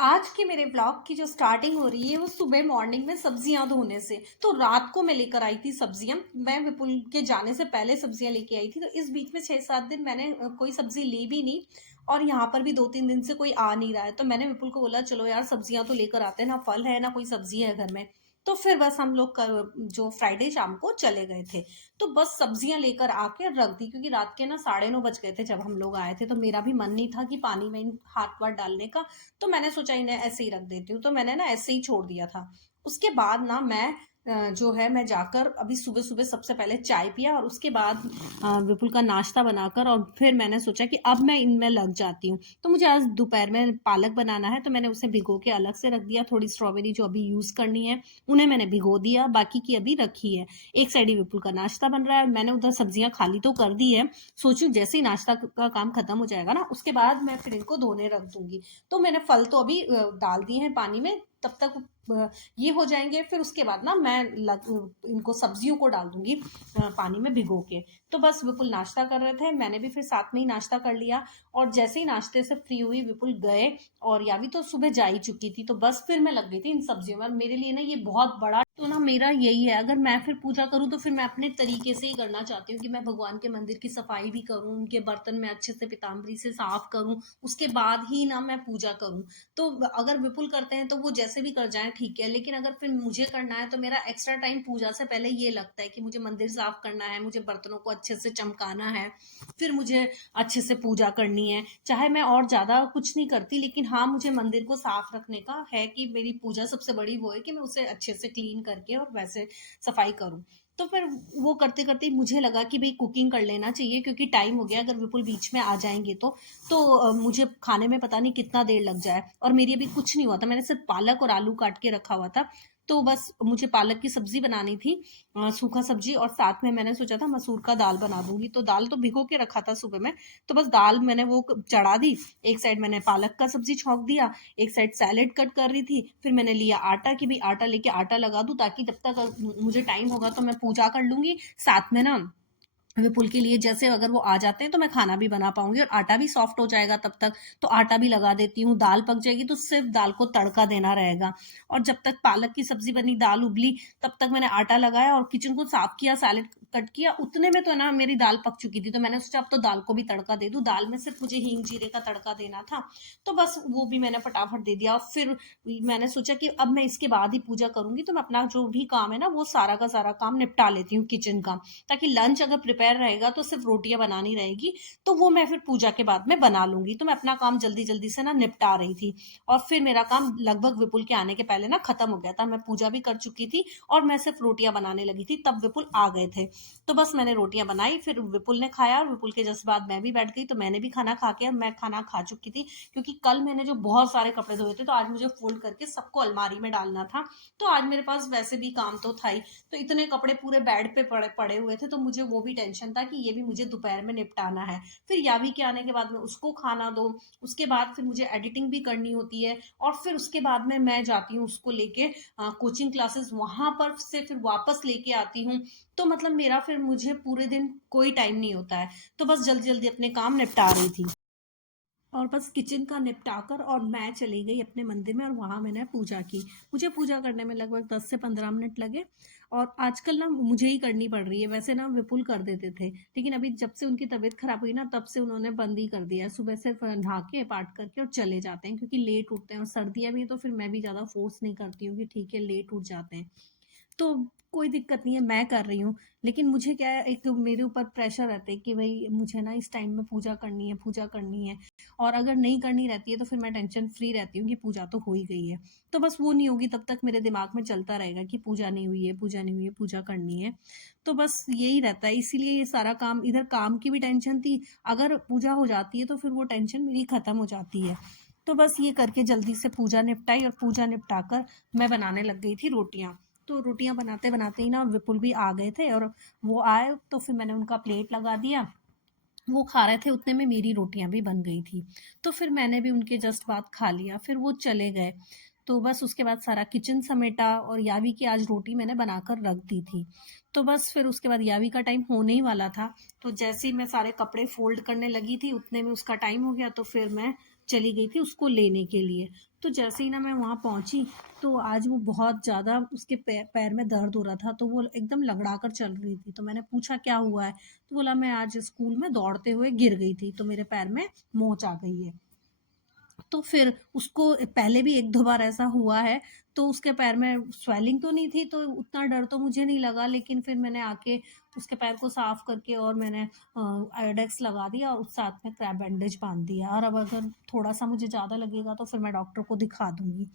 आज के मेरे ब्लॉग की जो स्टार्टिंग हो रही है वो सुबह मॉर्निंग में सब्जियां धोने से। तो रात को मैं लेकर आई थी सब्जियां। मैं विपुल के जाने से पहले सब्जियां लेके आई थी, तो इस बीच में 6-7 दिन मैंने कोई सब्जी ली भी नहीं। और यहाँ पर भी 2-3 दिन से कोई आ नहीं रहा है, तो मैंने विपुल को बोला चलो यार सब्जियां तो लेकर आते हैं, ना फल है ना कोई सब्जी है घर में। तो फिर बस हम लोग जो फ्राइडे शाम को चले गए थे। तो बस सब्जियां लेकर आके रख दी, क्योंकि रात के ना 9:30 बज गए थे जब हम लोग आए थे। तो मेरा भी मन नहीं था कि पानी में हाथ वाथ डालने का। तो मैंने सोचा इन्हें ऐसे ही रख देती हूँ, तो मैंने ना ऐसे ही छोड़ दिया था। उसके बाद ना मैं जो है मैं जाकर अभी सुबह सुबह सबसे पहले चाय पिया, और उसके बाद विपुल का नाश्ता बनाकर, और फिर मैंने सोचा कि अब मैं इनमें लग जाती हूँ। तो मुझे आज दोपहर में पालक बनाना है, तो मैंने उसे भिगो के अलग से रख दिया। थोड़ी स्ट्रॉबेरी जो अभी यूज़ करनी है उन्हें मैंने भिगो दिया, बाकी की अभी रखी है। एक साइड ही विपुल का नाश्ता बन रहा है, मैंने उधर सब्जियां खाली तो कर दी है। सोचूं जैसे ही नाश्ता का काम खत्म हो जाएगा ना, उसके बाद मैं फिर इनको धोने रख दूंगी। तो मैंने फल तो अभी डाल दिए हैं पानी में, तब तक ये हो जाएंगे। फिर उसके बाद ना मैं इनको सब्जियों को डाल दूंगी पानी में भिगो के। तो बस विपुल नाश्ता कर रहे थे, मैंने भी फिर साथ में ही नाश्ता कर लिया। और जैसे ही नाश्ते से फ्री हुई विपुल गए, और यावी तो सुबह जा ही चुकी थी, तो बस फिर मैं लग गई थी इन सब्जियों में। और मेरे लिए ना ये बहुत बड़ा तो ना मेरा यही है, अगर मैं फिर पूजा करूँ तो फिर मैं अपने तरीके से ही करना चाहती हूँ कि मैं भगवान के मंदिर की सफाई भी करूँ, उनके बर्तन में अच्छे से पीताम्बरी से साफ करूँ, उसके बाद ही ना मैं पूजा करूँ। तो अगर विपुल करते हैं तो वो जैसे भी कर जाएं ठीक है, लेकिन अगर फिर मुझे करना है तो मेरा एक्स्ट्रा टाइम पूजा से पहले ये लगता है कि मुझे मंदिर साफ करना है, मुझे बर्तनों को अच्छे से चमकाना है, फिर मुझे अच्छे से पूजा करनी है। चाहे मैं और ज्यादा कुछ नहीं करती, लेकिन हाँ मुझे मंदिर को साफ रखने का है कि मेरी पूजा सबसे बड़ी वो है कि मैं उसे अच्छे से क्लीन करके और वैसे सफाई करूँ। तो फिर वो करते करते मुझे लगा कि भाई कुकिंग कर लेना चाहिए, क्योंकि टाइम हो गया, अगर विपुल बीच में आ जाएंगे तो मुझे खाने में पता नहीं कितना देर लग जाए। और मेरी अभी कुछ नहीं हुआ था, मैंने सिर्फ पालक और आलू काट के रखा हुआ था। तो बस मुझे पालक की सब्जी बनानी थी, सूखा सब्जी, और साथ में मैंने सोचा था मसूर का दाल बना दूंगी। तो दाल तो भिगो के रखा था सुबह में, तो बस दाल मैंने वो चढ़ा दी। एक साइड मैंने पालक का सब्जी छौंक दिया, एक साइड सैलेड कट कर रही थी। फिर मैंने लिया आटा, कि भी आटा लेके आटा लगा दूं, ताकि जब तक मुझे टाइम होगा तो मैं पूजा कर लूंगी। साथ में ना विपुल के लिए जैसे अगर वो आ जाते हैं तो मैं खाना भी बना पाऊंगी, और आटा भी सॉफ्ट हो जाएगा तब तक। तो आटा भी लगा देती हूँ, दाल पक जाएगी तो सिर्फ दाल को तड़का देना रहेगा। और जब तक पालक की सब्जी बनी, दाल उबली, तब तक मैंने आटा लगाया और किचन को साफ किया, सैलेड कट किया। उतने में तो ना मेरी दाल पक चुकी थी, तो मैंने सोचा अब तो दाल को भी तड़का दे दूं। दाल में सिर्फ मुझे हींग जीरे का तड़का देना था, तो बस वो भी मैंने फटाफट दे दिया। और फिर मैंने सोचा कि अब मैं इसके बाद ही पूजा करूंगी, तो मैं अपना जो भी काम है ना वो सारा का सारा काम निपटा लेती हूँ किचन का, ताकि लंच अगर प्रिपेयर रहेगा तो सिर्फ रोटियां बनानी रहेगी, तो वो मैं फिर पूजा के बाद में बना लूंगी। तो मैं अपना काम जल्दी जल्दी से ना निपटा रही थी। और फिर मेरा काम लगभग विपुल के आने के पहले ना खत्म हो गया था, मैं पूजा भी कर चुकी थी और मैं सिर्फ रोटियां बनाने लगी थी, तब विपुल आ गए थे। तो बस मैंने रोटियां बनाई, फिर विपुल ने खाया, और विपुल के जस्ट बाद मैं भी बैठ गई। तो मैंने भी खाना खा के, मैं खाना खा चुकी थी, क्योंकि कल मैंने जो बहुत सारे कपड़े धोए थे, तो आज मुझे फोल्ड करके सबको अलमारी में डालना था। तो आज मेरे पास वैसे भी काम तो था ही, तो इतने कपड़े पूरे बेड पे पड़े पड़े हुए थे, तो मुझे वो भी टेंशन था कि ये भी मुझे दोपहर में निपटाना है। फिर यावी के आने के बाद में उसको खाना दो, उसके बाद फिर मुझे एडिटिंग भी करनी होती है। और फिर उसके बाद में मैं जाती हूँ उसको लेके कोचिंग क्लासेस, वहां पर से फिर वापस लेके आती हूँ। तो मतलब मेरा फिर मुझे पूरे दिन कोई टाइम नहीं होता है। तो बस जल्दी जल्दी अपने काम निपटा रही थी, और बस किचन का निपटाकर और मैं चली गई अपने मंदिर में, और वहाँ मैंने पूजा की। मुझे पूजा करने में लगभग 10 से 15 मिनट लगे। और आजकल ना मुझे ही करनी पड़ रही है, वैसे ना विपुल कर देते थे, लेकिन अभी जब से उनकी तबीयत खराब हुई ना, तब से उन्होंने बंद ही कर दिया है। सुबह सिर्फ नहा के पाठ करके और चले जाते हैं, क्योंकि लेट उठते हैं, और सर्दियाँ भी, तो फिर मैं भी ज़्यादा फोर्स नहीं करती हूँ कि ठीक है लेट उठ जाते हैं। तो कोई दिक्कत नहीं है, मैं कर रही हूँ। लेकिन मुझे क्या है, एक तो मेरे ऊपर प्रेशर रहता है कि भाई मुझे ना इस टाइम में पूजा करनी है, पूजा करनी है। और अगर नहीं करनी रहती है तो फिर मैं टेंशन फ्री रहती हूँ कि पूजा तो हो ही गई है। तो बस वो नहीं होगी तब तक मेरे दिमाग में चलता रहेगा कि पूजा नहीं हुई है, पूजा नहीं हुई है, पूजा करनी है। तो बस यही रहता है, इसीलिए ये सारा काम, इधर काम की भी टेंशन थी, अगर पूजा हो जाती है तो फिर वो टेंशन मेरी खत्म हो जाती है। तो बस ये करके जल्दी से पूजा निपटाई, और पूजा निपटा कर मैं बनाने लग गई थी रोटियां। तो रोटियां बनाते बनाते ही ना विपुल भी आ गए थे, और वो आए तो फिर मैंने उनका प्लेट लगा दिया। वो खा रहे थे, उतने में मेरी रोटियां भी बन गई थी। तो फिर मैंने भी उनके जस्ट बाद खा लिया, फिर वो चले गए। तो बस उसके बाद सारा किचन समेटा, और यावी की आज रोटी मैंने बनाकर रख दी थी। तो बस फिर उसके बाद यावी का टाइम होने ही वाला था। तो जैसे ही मैं सारे कपड़े फोल्ड करने लगी थी, उतने में उसका टाइम हो गया, तो फिर मैं चली गई थी उसको लेने के लिए। तो जैसे ही ना मैं वहाँ पहुँची, तो आज वो बहुत ज़्यादा उसके पैर में दर्द हो रहा था, तो वो एकदम लंगड़ा कर चल रही थी। तो मैंने पूछा क्या हुआ है? तो बोला मैं आज स्कूल में दौड़ते हुए गिर गई थी, तो मेरे पैर में मोच आ गई है। तो फिर उसको पहले भी 1-2 बार ऐसा हुआ है, तो उसके पैर में स्वेलिंग तो नहीं थी, तो उतना डर तो मुझे नहीं लगा, लेकिन फिर मैंने आके उसके पैर को साफ करके और मैंने आयोडेक्स लगा दिया और साथ में क्रैब बैंडेज बांध दिया। और अब अगर थोड़ा सा मुझे ज़्यादा लगेगा तो फिर मैं डॉक्टर को दिखा दूंगी।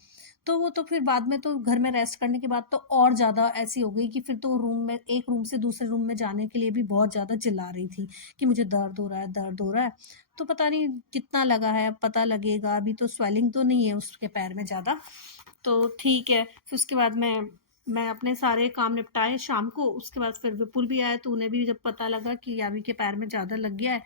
तो वो तो फिर बाद में तो घर में रेस्ट करने के बाद तो और ज़्यादा ऐसी हो गई कि फिर तो रूम में, एक रूम से दूसरे रूम में जाने के लिए भी बहुत ज़्यादा चिल्ला रही थी कि मुझे दर्द हो रहा है, दर्द हो रहा है। तो पता नहीं कितना लगा है, अब पता लगेगा। अभी तो स्वेलिंग तो नहीं है उसके पैर में ज़्यादा, तो ठीक है। फिर उसके बाद मैं अपने सारे काम निपटाए शाम को। उसके बाद फिर विपुल भी आया, तो उन्हें भी जब पता लगा कि यावी के पैर में ज़्यादा लग गया है,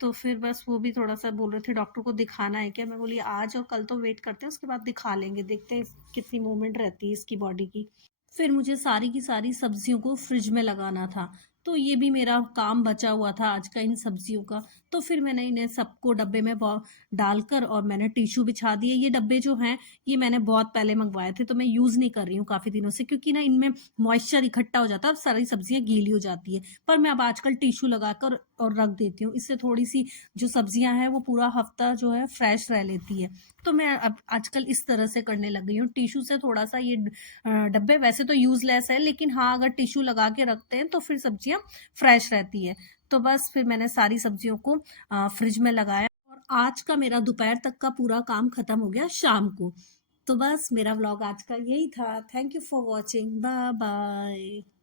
तो फिर बस वो भी थोड़ा सा बोल रहे थे डॉक्टर को दिखाना है क्या। मैं बोली आज और कल तो वेट करते हैं, उसके बाद दिखा लेंगे, देखते हैं कितनी मूवमेंट रहती है इसकी बॉडी की। फिर मुझे सारी की सारी सब्जियों को फ्रिज में लगाना था, तो ये भी मेरा काम बचा हुआ था आज का इन सब्जियों का। तो फिर मैंने इन्हें सबको डब्बे में डालकर और मैंने टिश्यू बिछा दिए। ये डब्बे जो हैं, ये मैंने बहुत पहले मंगवाए थे, तो मैं यूज़ नहीं कर रही हूँ काफ़ी दिनों से, क्योंकि ना इनमें मॉइस्चर इकट्ठा हो जाता है और सारी सब्जियां गीली हो जाती है। पर मैं अब आजकल टिश्यू लगाकर और रख देती हूँ, इससे थोड़ी सी जो सब्जियां हैं वो पूरा हफ्ता जो है फ्रेश रह लेती है। तो मैं अब आजकल इस तरह से करने लग गई हूँ। टिश्यू से थोड़ा सा ये डब्बे वैसे तो यूजलेस है, लेकिन हाँ अगर टिश्यू लगा के रखते हैं तो फिर सब्जियां फ्रेश रहती है। तो बस फिर मैंने सारी सब्जियों को फ्रिज में लगाया और आज का मेरा दोपहर तक का पूरा काम खत्म हो गया शाम को। तो बस मेरा व्लॉग आज का यही था। Thank you for watching, bye bye.